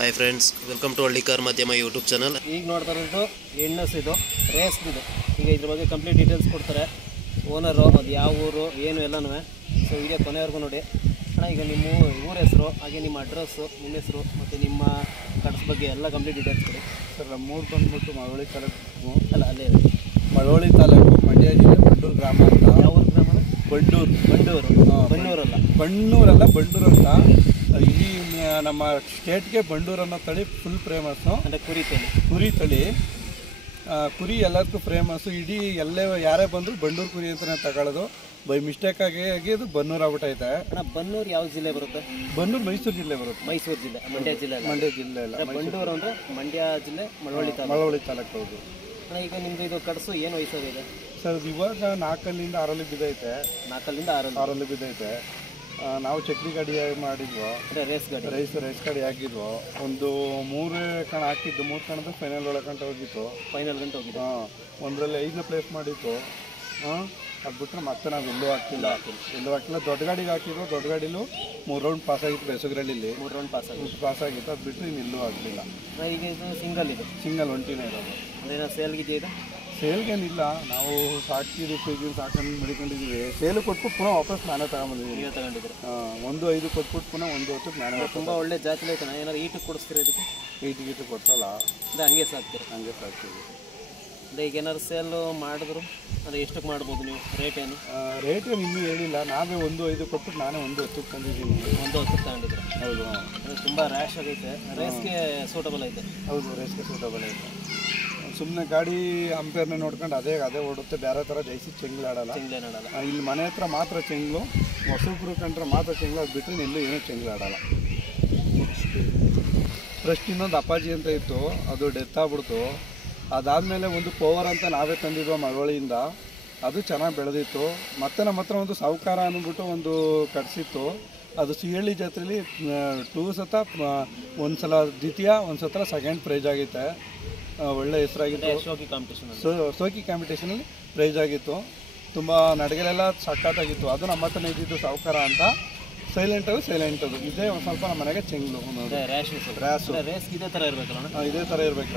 Hi friends, welcome to Hallikar Madhyama YouTube channel. ಈಗ ನೋಡ್ತಾ ಇರೋದು ಎಣ್ಣಸ್, ಇದು ರೇಸ್ದು. ಈಗ ಇದ್ರ ಬಗ್ಗೆ ಕಂಪ್ಲೀಟ್ ಡೀಟೇಲ್ಸ್ ಕೊಡ್ತಾರೆ ಓನರು, ಅದು ಯಾವ ಊರು ಏನು ಎಲ್ಲನೂ. ಸೊ ವಿಡಿಯೋ ಕೊನೆವರೆಗೂ ನೋಡಿ ಅಣ್ಣ. ಈಗ ನಿಮ್ಮ ಊರ ಹೆಸರು, ಹಾಗೆ ನಿಮ್ಮ ಅಡ್ರೆಸ್ಸು, ನಿಮ್ಮ ಹೆಸರು ಮತ್ತು ನಿಮ್ಮ ಕಟ್ಸ್ ಬಗ್ಗೆ ಎಲ್ಲ ಕಂಪ್ಲೀಟ್ ಡೀಟೇಲ್ಸ್ ಕೊಡಿ ಸರ್. ನಮ್ಮೂರು ಬಂದ್ಬಿಟ್ಟು ಮಳವಳ್ಳಿ ತಾಲೂಕು, ಅಲ್ಲ ಅಲ್ಲೇ ಮಳವಳ್ಳಿ ತಾಲೂಕು, ಮಂಡ್ಯ ಜಿಲ್ಲೆ, ಬಂಡೂರು ಗ್ರಾಮ ಅಂತ. ಯಾವ ಊರು ಗ್ರಾಮ? ಬಂಡೂರು. ಬಣ್ಣೂರಲ್ಲ, ಬಂಡೂರು ಅಂತ. ಇಡೀ ನಮ್ಮ ಸ್ಟೇಟ್ಗೆ ಬಂಡೂರು ಅನ್ನೋ ತಳಿ ಫುಲ್ ಫೇಮಸ್ಸು. ಅಂದರೆ ಕುರಿ ತಳಿ. ಕುರಿ ಎಲ್ಲದಕ್ಕೂ ಫೇಮಸ್ಸು. ಇಡೀ ಎಲ್ಲೇ ಯಾರೇ ಬಂದರೂ ಬಂಡೂರು ಕುರಿ ಅಂತಲೇ ತಗೊಳ್ಳೋದು. ಬೈ ಮಿಸ್ಟೇಕ್ ಆಗಿ ಅದು ಬನ್ನೂರು ಆಗ್ಬಿಟ್ಟೈತೆ. ಅಣ್ಣ, ಬನ್ನೂರು ಯಾವ ಜಿಲ್ಲೆ ಬರುತ್ತೆ? ಬನ್ನೂರು ಮೈಸೂರು ಜಿಲ್ಲೆ ಬರುತ್ತೆ. ಮೈಸೂರು ಜಿಲ್ಲೆ, ಮಂಡ್ಯ ಜಿಲ್ಲೆ ಅಲ್ಲ? ಮಂಡ್ಯ ಜಿಲ್ಲೆ ಅಲ್ಲ, ಬಂಡೂರು ಅಂದರೆ ಮಂಡ್ಯ ಜಿಲ್ಲೆ, ಮಳವಳ್ಳಿ ತಾಲೂಕು. ಹೌದು ಅಣ್ಣ. ಈಗ ನಿಮ್ಮದು ಇದು ಕಟ್ಸು ಏನು ವಯಸ್ಸಾಗಿದೆ ಸರ್? ಇವಾಗ 4ರಿಂದ 6 ಬಿದ್ದೈತೆ. 4ರಿಂದ 6 ಬಿದ್ದೈತೆ. ನಾವು ಚಕ್ರಿ ಗಾಡಿ ಮಾಡಿದ್ವು, ರೇಸ್ ಗಾಡಿ ಹಾಕಿದ್ವು. ಒಂದು 3 ಕಣ ಹಾಕಿದ್ದು, 3 ಕಣದ ಫೈನಲ್ ಒಳಗಂಟ ಹೋಗಿತ್ತು. ಒಂದರಲ್ಲಿ 5ನೇ ಪ್ಲೇಸ್ ಮಾಡಿತ್ತು. ಅದು ಬಿಟ್ಟರೆ ಮತ್ತೆ ನಾವು ಎಲ್ಲೂ ಹಾಕಿಲ್ಲ. ದೊಡ್ಡ ಗಾಡಿಗೆ ಹಾಕಿದ್ವು. ದೊಡ್ಡ ಗಾಡಿಲೂ 3 ರೌಂಡ್ ಪಾಸ್ ಆಗಿತ್ತು. ಬೆಸಗರಳ್ಳಿಲಿ 3 ರೌಂಡ್ ಪಾಸ್ ಆಗಿತ್ತು. ಅದು ಬಿಟ್ಟರೆ ಇನ್ನು ಎಲ್ಲೂ ಆಗಲಿಲ್ಲ. ಈಗ ಇದು ಸಿಂಗಲ್ ಒಂಟಿನೇ ಇರೋದು. ಅದೇನೋ ಸೇಲ್ಗಿದೆ ಇದು? ಸೇಲ್ಗೇನಿಲ್ಲ, ನಾವು ಸಾಕಿದ್ದು ಸಾಕೊಂಡು ಮಡಿಕೊಂಡಿದ್ದೀವಿ. ಸೇಲು ಕೊಟ್ಬಿಟ್ಟು ಪುನಃ ವಾಪಸ್ ನಾನೇ ತಗೊಂಬಂದಿದ್ದೀವಿ. ತಗೊಂಡಿದ್ರು 1-5 ಕೊಟ್ಬಿಟ್ಟು ಪುನಃ 1 ಹೊತ್ತಿಗೆ ನಾನೇ. ತುಂಬ ಒಳ್ಳೆ ಜಾತಿ ಐತೆ. ಏನಾದ್ರು ಈಟಿಗೆ ಕೊಡಿಸ್ತೀರಿ? ಅದಕ್ಕೆ ಈಟಿಗೆ ಕೊಡ್ಸಲ್ಲ, ಅಂದರೆ ಹಂಗೆ ಸಾಕ್ತೀರಿ? ಹಂಗೆ ಸಾಕ್ತೀವಿ. ಅಂದರೆ ಈಗ ಏನಾದ್ರು ಸೇಲು ಮಾಡಿದ್ರು ಅಂದರೆ ಎಷ್ಟಕ್ಕೆ ಮಾಡ್ಬೋದು ನೀವು? ರೇಟ್ ಏನು ಇನ್ನೂ ಹೇಳಿಲ್ಲ. ನಾವೇ 1-5 ಕೊಟ್ಬಿಟ್ಟು ನಾನೇ 1 ಹೊತ್ತಿಗೆ ತಂದಿದ್ದೀನಿ. 1 ಹೊತ್ತಿಗೆ ತಗೊಂಡಿದ್ರು. ಹೌದು. ಅಂದರೆ ತುಂಬ ರ್ಯಾಶ್ ಆಗೈತೆ. ರೇಸ್ಗೆ ಸೂಟಬಲ್ ಐತೆ. ಹೌದು, ರೇಸ್ಗೆ ಸೂಟಬಲ್ ಐತೆ. ಸುಮ್ಮನೆ ಗಾಡಿ ಅಂಪೇರ್ನ ನೋಡ್ಕೊಂಡು ಅದೇ ಓಡುತ್ತೆ. ಬೇರೆ ಥರ ಜೈಸಿ ಚೆಂಗ್ಲಾಡಲ್ಲ. ಇಲ್ಲಿ ಮನೆ ಹತ್ರ ಮಾತ್ರ ಚೆಂಗ್ಲು, ಹೊಸಬ್ರು ಕಂಡ್ರೆ ಮಾತ್ರ ಚೆಂಗ್ಲು. ಅದು ಬಿಟ್ಟರೆ ಎಲ್ಲೂ ಏನೂ ಚೆಂಗ್ಲಾಡಲ್ಲ. ಫಸ್ಟ್ ಇನ್ನೊಂದು ಅಪ್ಪಾಜಿ ಅಂತ ಇತ್ತು, ಅದು ಡೆತ್ ಆಗ್ಬಿಡ್ತು. ಅದಾದಮೇಲೆ ಒಂದು ಪವರ್ ಅಂತ ನಾವೇ ತಂದಿದ್ವು ಮಳವಳ್ಳಿಯಿಂದ. ಅದು ಚೆನ್ನಾಗಿ ಬೆಳೆದಿತ್ತು. ಮತ್ತೆ ನಮ್ಮ ಹತ್ರ ಒಂದು ಸಾಹುಕಾರ ಅಂದ್ಬಿಟ್ಟು ಒಂದು ಕಟ್ಸಿತ್ತು. ಅದು ಸಿಹಳ್ಳಿ ಜಾತ್ರೆಯಲ್ಲಿ 2 ಸತ, ಒಂದು ಸಲ ದ್ವಿತೀಯ, ಒಂದು ಸಲ ಸೆಕೆಂಡ್ ಪ್ರೈಜ್ ಆಗೈತೆ. ಒಳ್ಳೆ ಹೆಸರಾಗಿತ್ತು. ಸೋಕಿ ಕಾಂಪಿಟೇಷನಲ್ಲಿ ಪ್ರೈಜ್ ಆಗಿತ್ತು. ತುಂಬ ನಡಗಲೆಲ್ಲ ಸಖತ್ತಾಗಿತ್ತು. ಅದು ನಮ್ಮ ಹತ್ರನೇ ಇದ್ದಿದ್ದು ಸಾಹುಕಾರ ಅಂತ. ಸೈಲೆಂಟ್ ಅದು ಇದೇ ಒಂದು ಸ್ವಲ್ಪ ನಮ್ಮ ಮನೆಗೆ ಚೆಂಗ್ಲು. ರೇಸ್ ಇದೇ ಥರ ಇರಬೇಕಲ್ಲ? ಇದೇ ಥರ ಇರಬೇಕು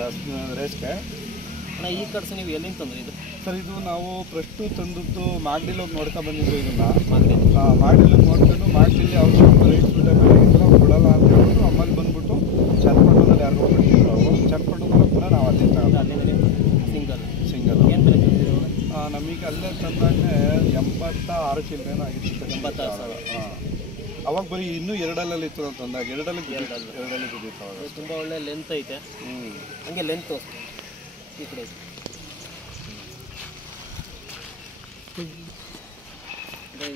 ರೇಸ್ಗೆ. ಅಣ್ಣ, ಈ ಕಟ್ಸು ನೀವು ಎಲ್ಲಿಂದ ತಂದ್ರಿ ಇದು? ಸರ್, ಇದು ನಾವು ಫಸ್ಟು ತಂದದ್ದು ಮಾಗಡಿಲಿ ಹೋಗಿ ನೋಡ್ಕೊಂಡು ಬಂದಿದ್ದು. ಇದನ್ನು ಮಾಗಡಿಲಿ ನೋಡ್ಕೊಂಡು, ಮಾಗಡಿಲಿ ಅವ್ರು ಸ್ವಲ್ಪ ರೈಸ್ ಬಿಟ್ಟು ನಾವು ಕೊಡಲ್ಲ ಅಂತ ಹೇಳ್ಬಿಟ್ಟು ಆಮೇಲೆ ಬಂದುಬಿಟ್ಟು ಚನ್ನಪಟ್ಟಣದಲ್ಲಿ ಯಾರಿಗೋ ಬಿಟ್ಟಿದ್ರು. ಅವರು ಚನ್ನಪಟ್ಟಣದಲ್ಲಿ ಪುನಃ ನಾವು ಅಲ್ಲಿ ತಗೊಂಡು ಸಿಂಗಲ್ ಏನು ಬೆಲೆ ತಂದಿದ್ರು? ನಮಗೆ ಅಲ್ಲೇ ತಂದಾಗ 86 ಚಿಲ್ಲರೇನೋ ಆಗಿತ್ತು. 86,000. ಅವಾಗ ಬರೀ ಇನ್ನೂ 2 ಇತ್ತು ಅಂತ ತಂದಾಗ. 2 ಬಿದ್ದಿತ್ತು ಅವಾಗ. ತುಂಬ ಒಳ್ಳೆ ಲೆಂತ್ ಐತೆ. ಹಂಗೆ ಲೆಂತ್ ಈ ಕಡೆ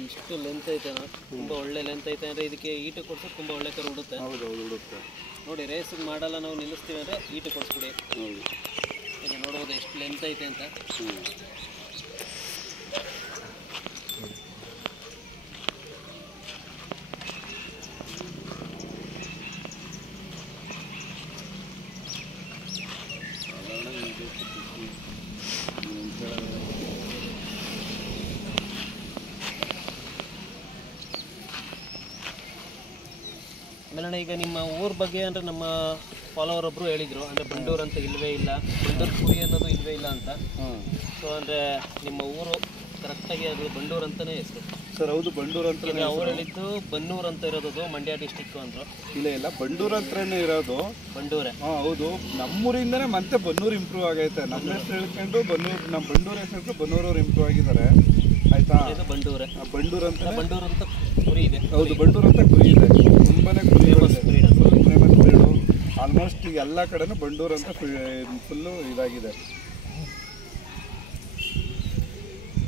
ಇಷ್ಟು ಲೆಂತ್ ಐತೆ. ತುಂಬ ಒಳ್ಳೆ ಲೆಂತ್ ಐತೆ. ಅಂದರೆ ಇದಕ್ಕೆ ಈಟು ಕೊಡ್ಸೋದು ತುಂಬ ಒಳ್ಳೆ ಕರು ಉಡುತ್ತೆ. ಉಡುತ್ತೆ ನೋಡಿ. ರೇಸಿಗೆ ಮಾಡಲ್ಲ, ನಾವು ನಿಲ್ಲಿಸ್ತೀವಿ ಅಂದರೆ ಈಟು ಕೊಡಿಸ್ಬಿಡಿ. ಈಗ ನೋಡ್ಬೋದು ಎಷ್ಟು ಲೆಂತ್ ಐತೆ ಅಂತ. ಆಮೇಲೆ ಈಗ ನಿಮ್ಮ ಊರ ಬಗ್ಗೆ ಅಂದರೆ ನಮ್ಮ ಫಾಲೋವರ್ ಒಬ್ಬರು ಹೇಳಿದರು, ಅಂದರೆ ಬಂಡೂರು ಅಂತ ಇಲ್ಲವೇ ಇಲ್ಲ, ಬಂಡೂರು ಕುರಿ ಅನ್ನೋದು ಇಲ್ಲವೇ ಇಲ್ಲ ಅಂತ. ಸೊ ಅಂದರೆ ನಿಮ್ಮ ಊರು ಕರೆಕ್ಟಾಗಿ ಅದು ಬಂಡೂರು ಅಂತಲೇ ಹೆಸರು? ಸರ್, ಹೌದು, ಬಂಡೂರು ಅಂತ. ಅವ್ರು ಹೇಳಿದ್ದು ಬನ್ನೂರು ಅಂತ ಇರೋದು ಮಂಡ್ಯ ಡಿಸ್ಟಿಕ್ಕು ಅಂದರು. ಇಲ್ಲ, ಬಂಡೂರು ಅಂತಲೇ ಇರೋದು. ಬಂಡೂರೇ? ಹೌದು. ನಮ್ಮೂರಿಂದನೇ ಮತ್ತೆ ಬನ್ನೂರು ಇಂಪ್ರೂವ್ ಆಗೈತೆ. ನಮ್ಮ ಹೆಸರು ಹೇಳ್ಕೊಂಡು ಬನ್ನೂರು, ನಮ್ಮ ಬಂಡೂರು ಹೆಸರು ಬನ್ನೂರವ್ರು ಇಂಪ್ರೂವ್ ಆಗಿದ್ದಾರೆ. ಆಯ್ತಾ? ಇದು ಬಂಡೂರೇ. ಬಂಡೂರು ಅಂತ ಕುರಿ ಇದೆ. ಹೌದು, ಬಂಡೂರು ಅಂತ ಕುರಿ ಇದೆ. ತುಂಬಾನೇ ಫೇಮಸ್ ಬ್ರೀಡು. ಆಲ್ಮೋಸ್ಟ್ ಈಗ ಎಲ್ಲ ಕಡೆನೂ ಬಂಡೂರು ಅಂತ ಫುಲ್ಲು ಇದಾಗಿದೆ.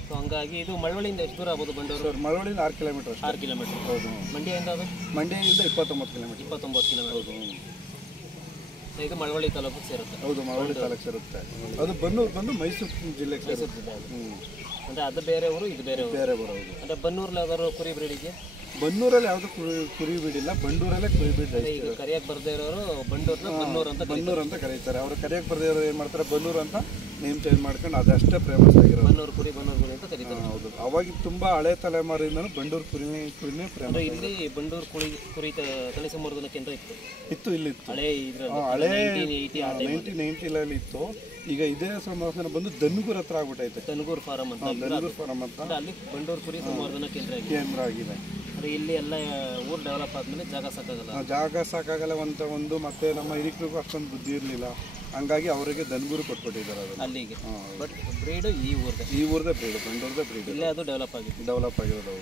ಸೊ ಹಂಗಾಗಿ ಇದು ಮಳವಳ್ಳಿಯಿಂದ ಎಷ್ಟು ದೂರ ಆಗ್ಬೋದು ಬಂಡೂರು? ಸರ್, ಮಳವಳ್ಳಿಯಿಂದ 6 ಕಿಲೋಮೀಟರ್. 6 ಕಿಲೋಮೀಟರ್. ಹೌದು. ಮಂಡ್ಯದಿಂದ? ಅದು ಮಂಡ್ಯದಿಂದ 29 ಕಿಲೋಮೀಟರ್. 29 ಕಿಲೋಮೀಟರ್. ಹೌದು. ಇದು ಮಳವಳ್ಳಿ ತಾಲೂಕು ಸೇರುತ್ತೆ? ಹೌದು, ಮಳವಳ್ಳಿ ತಾಲೂಕು ಸೇರುತ್ತೆ. ಅದು ಬನ್ನೂರು ಬಂದು ಮೈಸೂರು ಜಿಲ್ಲೆಗೆ ಸೇರುತ್ತೆ. ಅಂದರೆ ಅದು ಬೇರೆ ಊರು, ಇದು ಬೇರೆ ಊರು. ಹೌದು. ಅಂದರೆ ಬನ್ನೂರಲ್ಲಿ ಯಾವ್ದಾದ್ರು ಕುರಿ ಬ್ರೀಡಿಗೆ? ಬನ್ನೂರಲ್ಲಿ ಯಾವುದು ಕುರಿ ಬಿಡಿಲ್ಲ, ಬಂಡೂರಲ್ಲೇ ಕುರಿ ಬಿಡ್ ಈಗ ಕರಿಯಕ್ಕೆ ಬರದೇ ಇರೋರು ಬಂಡೂರ್ನ ಬನ್ನೂರು ಅಂತ ಬನ್ನೂರು ಅಂತ ಕರೀತಾರೆ. ಅವರು ಕರಿಯಕ್ಕೆ ಬರದೇ ಇರೋರು ಏನು ಮಾಡ್ತಾರೆ, ಬನ್ನೂರು ಅಂತ ನೇಮ್ ಚೇಂಜ್ ಮಾಡ್ಕೊಂಡು ಅದಷ್ಟೇ ಫೇಮಸ್ ಆಗಿರೋದು. ಬನ್ನೂರು ಕುರಿ ಅಂತ ಕರೀತಾರೆ. ಹೌದು, ಅವಾಗ ತುಂಬ ಹಳೆ ತಲೆಮಾರಿಂದನೂ ಬಂಡೂರು ಕುರಿನೇ ಫೇಮಸ್. ಇಲ್ಲಿ ಬಂಡೂರು ಕುರಿ ತಳಿ ಸಂವರ್ಧನಾ ಕೇಂದ್ರ ಇತ್ತು, ಇಲ್ಲಿತ್ತು. ಹಳೆ ಹಳೆ 1990 ಇತ್ತು. ಈಗ ಇದೇ ಸಂವರ್ಧನ ಬಂದು ದನ್ಗೂರ್ ಹತ್ರ ಆಗ್ಬಿಟ್ಟೈತೆ. ದನ್ಗೂರ್ ಫಾರಂ ಅಂತ ಅಲ್ಲಿ ಬಂಡೂರು ಕುರಿ ಸಂವರ್ಧನಾ ಕೇಂದ್ರ ಆಗಿದೆ. ಇಲ್ಲಿ ಎಲ್ಲ ಊರು ಡೆವಲಪ್ ಆದ್ಮೇಲೆ ಜಾಗ ಸಾಕಾಗಲ್ಲ ಒಂದು ಮತ್ತೆ ನಮ್ಮ ಹಿರಿಕರಿಗೂ ಅಷ್ಟೊಂದು ಬುದ್ಧಿ ಇರಲಿಲ್ಲ, ಹಂಗಾಗಿ ಅವರಿಗೆ ದನ್ಗೂರು ಕೊಟ್ಬಿಟ್ಟಿದ್ದಾರೆ ಅದನ್ನು ಅಲ್ಲಿಗೆ. ಬಟ್ ಬ್ರೀಡ್ ಈ ಊರದೇ ಬ್ರೀಡ್, ಬಂಡೂರ್ದೇ ಬ್ರೀಡ್. ಇಲ್ಲೇ ಅದು ಡೆವಲಪ್ ಆಗಿರೋದು.